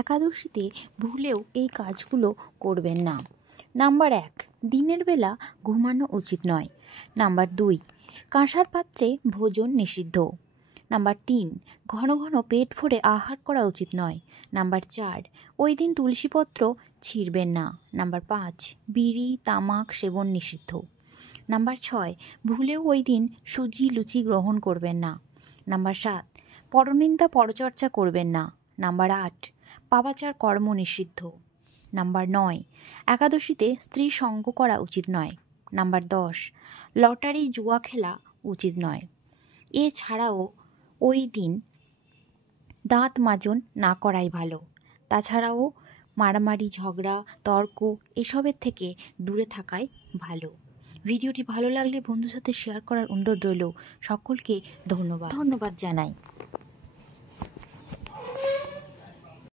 একাদশীতে ভুলেও এই কাজগুলো করবেন না। নাম্বার 1, দিনের বেলা ঘুমানো উচিত নয়। নাম্বার 2, কাঁসার পাত্রে ভোজন নিষিদ্ধ। নাম্বার 3, ঘন ঘন পেট ভরে আহার করা উচিত নয়। নাম্বার 4, ওই দিন তুলসীপত্র ছিঁড়বেন না। নাম্বার 5, বিড়ি তামাক সেবন নিষিদ্ধ। নাম্বার 6, ভুলেও ওই দিন সুজি লুচি গ্রহণ করবেন না। নাম্বার 7, পরনিন্দা পরচর্চা করবেন না। নাম্বার 8, পাপাচার কর্ম নিষিদ্ধ। নাম্বার 9, একাদশীতে স্ত্রী সঙ্গ করা উচিত নয়। নাম্বার 10, লটারি জুয়া খেলা উচিত নয়। এছাড়াও ওই দিন দাঁত মাজন না করাই ভালো। তাছাড়াও মারামারি ঝগড়া তর্ক এসবের থেকে দূরে থাকাই ভালো। ভিডিওটি ভালো লাগলে বন্ধুর সাথে শেয়ার করার অনুরোধ রইল। সকলকে ধন্যবাদ জানাই।